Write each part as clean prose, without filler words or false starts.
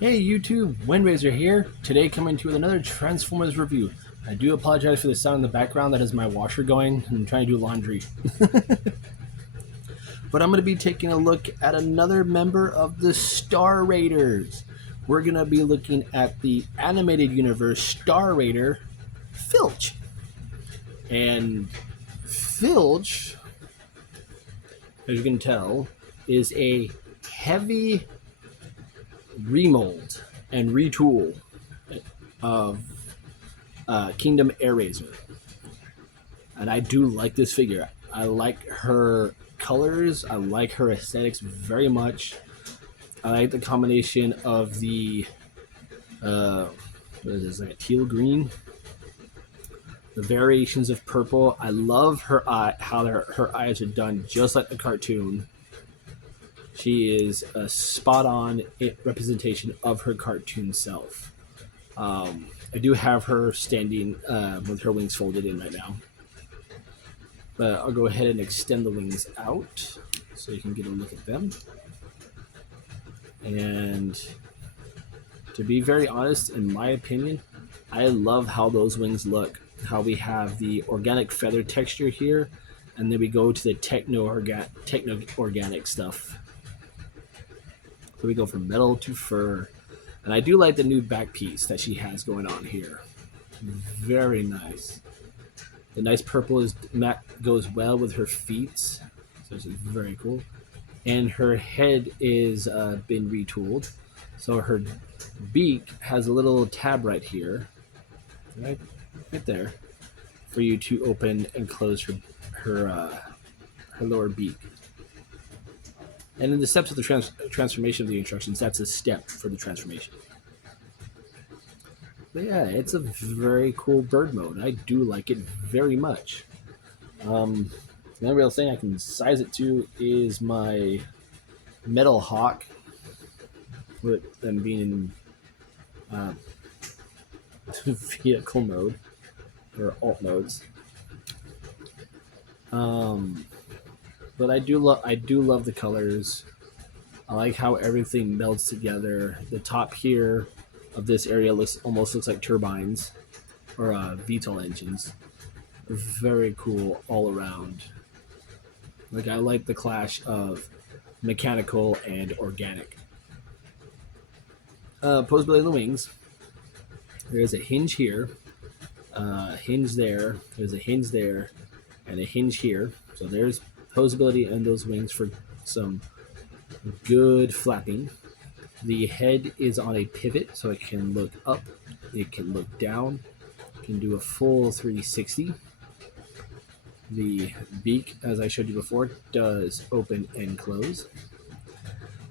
Hey YouTube, Windraiser here. Today coming to you with another Transformers review. I do apologize for the sound in the background. That is my washer going. I'm trying to do laundry. But I'm going to be taking a look at another member of the Star Raiders. We're going to be looking at the animated universe Star Raider, Filch. And Filch, as you can tell, is a heavy remold and retool of Kingdom Airraiser. And I do like this figure. I like her colors. I like her aesthetics very much. I like the combination of the what is this, like a teal green, the variations of purple. I love her eye, how her eyes are done just like the cartoon. She is a spot-on representation of her cartoon self. I do have her standing with her wings folded in right now. But I'll go ahead and extend the wings out so you can get a look at them. And to be very honest, in my opinion, I love how those wings look. How we have the organic feather texture here, and then we go to the techno-organic stuff. So we go from metal to fur. And I do like the new back piece that she has going on here. Very nice. The nice purple goes well with her feet, so this is very cool. And her head is been retooled, so her beak has a little tab right here, right there, for you to open and close her lower beak. And in the steps of the transformation of the instructions, that's a step for the transformation. But yeah, it's a very cool bird mode. I do like it very much. The only real thing I can size it to is my Metal Hawk, with them being in vehicle mode or alt modes. But I do love the colors. I like how everything melds together. The top here of this area almost looks like turbines or VTOL engines. Very cool all around. Like, I like the clash of mechanical and organic. Posability of the wings. There's a hinge here, hinge there. There's a hinge there, and a hinge here. So there's posability in those wings for some good flapping. The head is on a pivot, so it can look up, it can look down, it can do a full 360. The beak, as I showed you before, does open and close.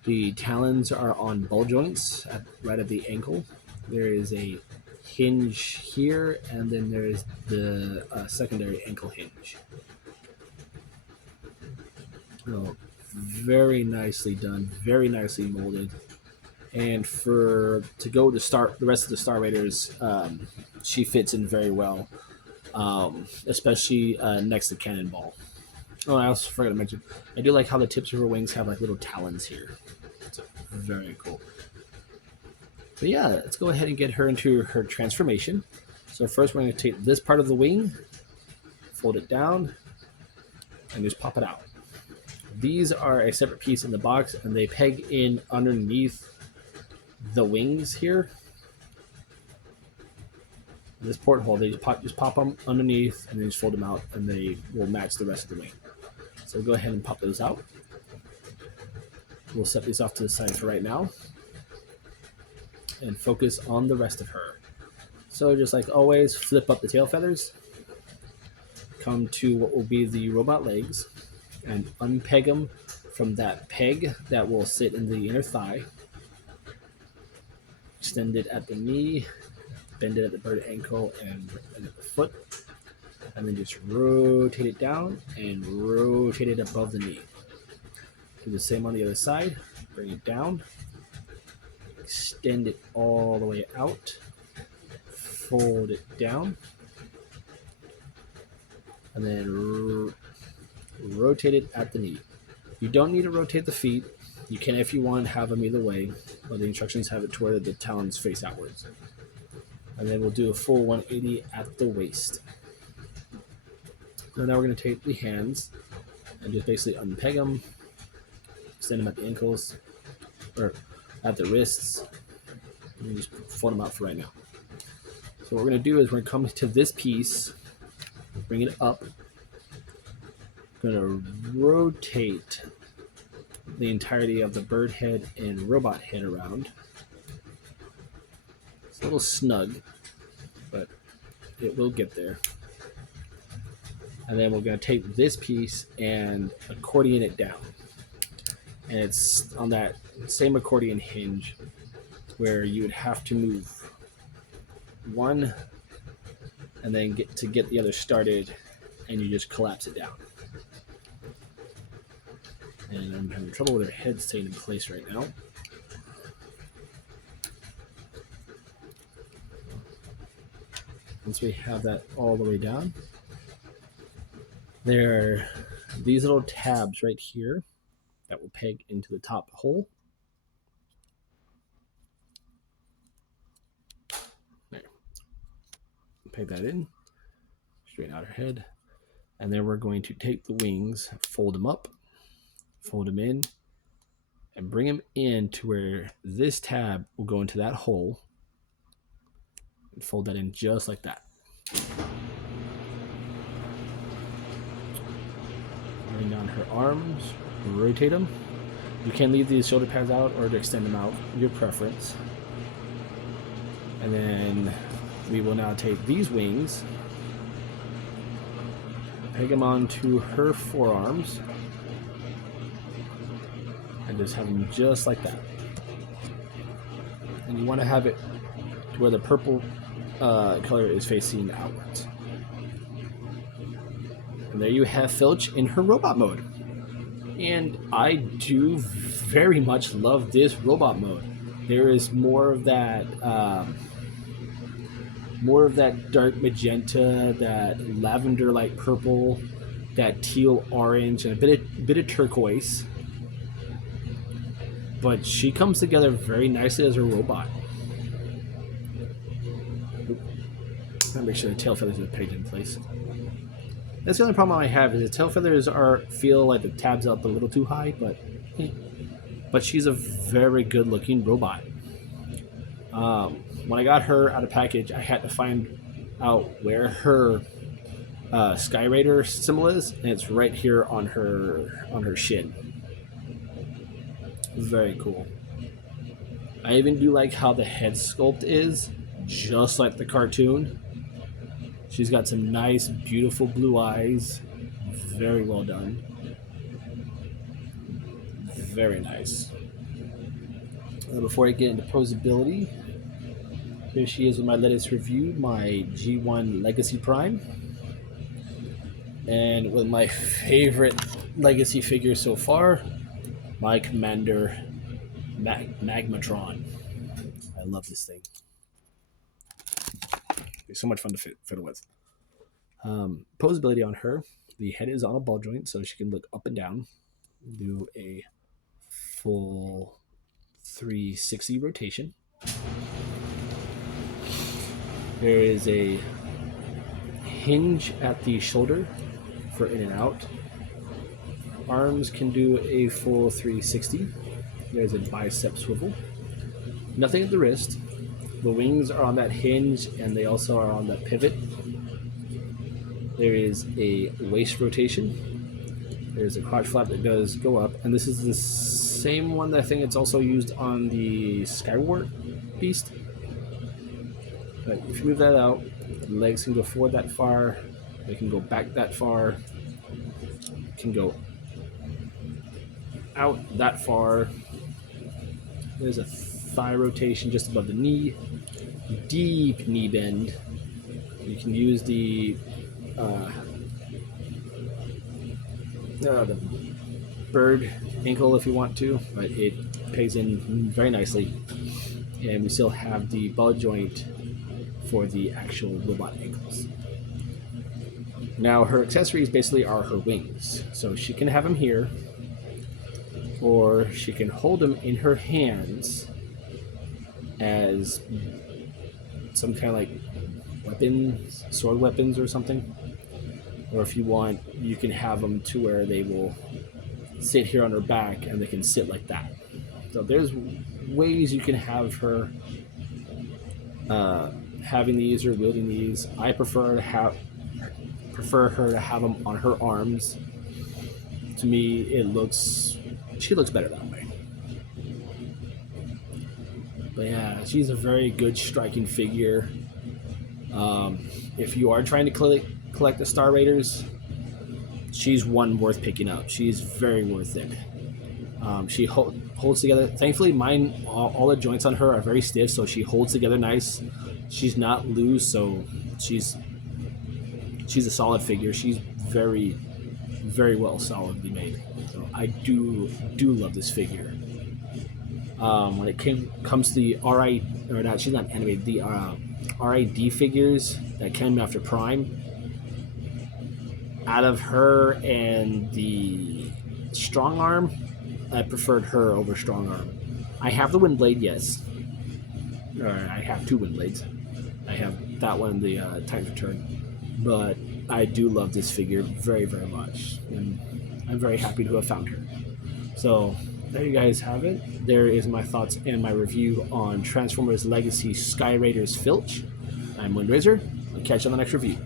The talons are on ball joints right at the ankle. There is a hinge here, and then there is the secondary ankle hinge. Oh, very nicely done, very nicely molded. And to go to the rest of the Star Raiders, she fits in very well, especially next to Cannonball. Oh, I also forgot to mention, I do like how the tips of her wings have like little talons here. It's very cool. But yeah, let's go ahead and get her into her transformation. So first we're going to take this part of the wing, fold it down, and just pop it out. These are a separate piece in the box, and they peg in underneath the wings here. This porthole, they just pop them underneath and then just fold them out, and they will match the rest of the wing. So go ahead and pop those out. We'll set these off to the side for right now and focus on the rest of her. So just like always, flip up the tail feathers, come to what will be the robot legs, and unpeg them from that peg that will sit in the inner thigh. Extend it at the knee, bend it at the bird ankle and at the foot, and then just rotate it down and rotate it above the knee. Do the same on the other side. Bring it down, extend it all the way out, fold it down, and then rotate it at the knee. You don't need to rotate the feet. You can, if you want, have them either way, but the instructions have it to where the talons face outwards. And then we'll do a full 180 at the waist. So now we're going to take the hands and just basically unpeg them, extend them at the ankles, or at the wrists, and just fold them out for right now. So what we're going to do is we're going to come to this piece, bring it up, going to rotate the entirety of the bird head and robot head around. It's a little snug, but it will get there. And then we're going to take this piece and accordion it down. And it's on that same accordion hinge where you would have to move one and then get the other started, and you just collapse it down. And I'm having trouble with her head staying in place right now. Once we have that all the way down, there are these little tabs right here that will peg into the top hole. There. Peg that in, straighten out her head, and then we're going to take the wings, fold them up, fold them in, and bring them in to where this tab will go into that hole, and fold that in just like that. Bring down her arms, rotate them. You can leave these shoulder pads out or to extend them out, your preference. And then we will now take these wings, peg them onto her forearms, and just have them just like that. And you want to have it to where the purple color is facing outwards. And there you have Filch in her robot mode. And I do very much love this robot mode. There is more of that dark magenta, that lavender light purple, that teal orange, and a bit of turquoise. But she comes together very nicely as a robot. Gotta make sure the tail feathers are pegged in place. That's the only problem I have, is the tail feathers feel like the tab's up a little too high, but she's a very good looking robot. When I got her out of package, I had to find out where her Sky Raider symbol is, and it's right here on her shin. Very cool. I even do like how the head sculpt is just like the cartoon. She's got some nice, beautiful blue eyes. Very well done. Very nice. Before I get into posability, here she is with my latest review, my G1 Legacy Prime. And with my favorite Legacy figure so far, my Commander Magmatron. I love this thing. It's so much fun to fiddle with. Posability on her. The head is on a ball joint, so she can look up and down. Do a full 360 rotation. There is a hinge at the shoulder for in and out. Arms can do a full 360. There's a bicep swivel. Nothing at the wrist. The wings are on that hinge, and they also are on that pivot. There is a waist rotation. There's a crotch flap that does go up, and this is the same one that I think it's also used on the Skyward Beast. But if you move that out, the legs can go forward that far, they can go back that far, can go out that far. There's a thigh rotation just above the knee, deep knee bend. You can use the bird ankle if you want to, but it pegs in very nicely. And we still have the ball joint for the actual robot ankles. Now her accessories basically are her wings. So she can have them here. or she can hold them in her hands as some kind of like weapons, sword weapons or something. Or if you want, you can have them to where they will sit here on her back and they can sit like that. So there's ways you can have her having these or wielding these. I prefer her to have them on her arms. To me, she looks better that way. But yeah, she's a very good striking figure. If you are trying to collect the Star Raiders, she's one worth picking up. She's very worth it. She holds together. Thankfully, mine, all the joints on her are very stiff, so she holds together nice. She's not loose, so she's a solid figure. She's very, very well solidly made. So I do love this figure. When it comes to the RI, or not, she's not animated. The RID figures that came after Prime. Out of her and the Strong Arm, I preferred her over Strong Arm. I have the Windblade, yes. Or I have two Windblades. I have that one, the Titan's Return. But I do love this figure very, very much. And I'm very happy to have found her. So there you guys have it. There is my thoughts and my review on Transformers Legacy Sky Raiders Filch. I'm Windrazor. I'll catch you on the next review.